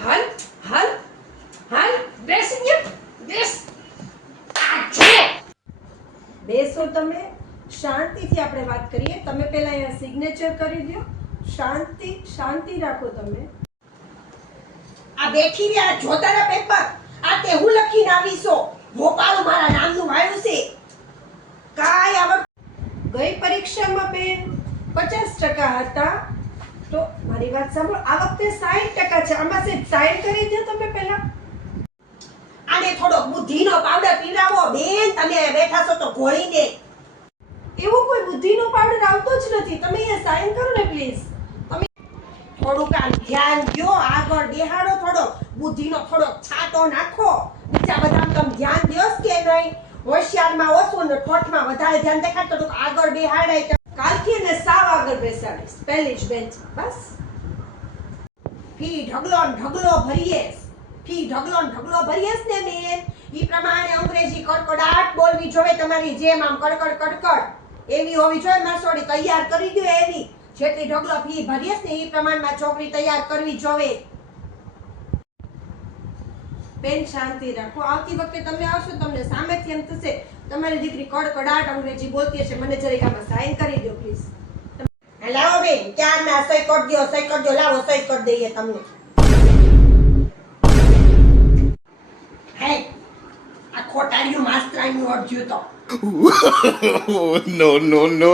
હાલ હાલ હાલ બેસ અહીંયા બેસ આ જો બેસો તમે શાંતિથી આપણે વાત કરીએ તમે પહેલા અહીંયા સિગ્નેચર કરી દો શાંતિ રાખો તમે આ બેઠી રે આ જોતાના પેપર આ તે હું લખીને આવીશો ભોપાલ મારા નામનું વાળું છે કાઈ આવડ ગઈ પરીક્ષામાં બેન 50% હતા તો મારી વાત સાંભળો આ વખતે 60% છે આમાં સે સાઈન કરી દો તમે પહેલા આને થોડો બુદ્ધિનો પાવડર પીવડાવો બેન તમે બેઠા છો તો ઘોળીને એવો કોઈ બુદ્ધિનો પાવડર આવતો જ નથી તમે અહીંયા સાઈન કરો ને પ્લીઝ તમે થોડુંક આમ ધ્યાન દ્યો આગળ બેહાડો થોડો બુદ્ધિનો થોડો છાંટો નાખો બીજા બધામાં તમે ધ્યાન દ્યોસ કે નહીં હોશિયારમાં ઓછું ને ઠોઠમાં વધારે ધ્યાન દેખાડ થોડુંક આગળ બેહાડાય કાલથી એને સાવ આગળ બેસાડીશ પહેલી જ બેન્ચ બસ ફી ઢગલો ને ઢગલો ભરીએસ ને બેન ઈ પ્રમાણે અંગ્રેજી કડકડાટ બોલવી જોઈએ તમારી જેમ આમ કડકડ એવી હોવી જોઈએ માસોડી તૈયાર કરી દો એવી જેટલી ઢગલો ફી ભરીએસ ને ઈ પ્રમાણમાં છોકરી તૈયાર કરવી જોઈએ બેન શાંતિ રાખો આવતી વખતે તમે આવશો તમને સામેથી એમ થશે તમારી દીકરી કડકડાટ અંગ્રેજી બોલતી હશે મને જરીક આમાં સાઈન કરી દો પ્લીઝ લાવો બેન ક્યાં ના સહી કરી દો લાવો સહી કરી દઈએ તમને હે આ ખોટાડીયું માસ્તરાણીનું અડજ્યું તો No, no, no.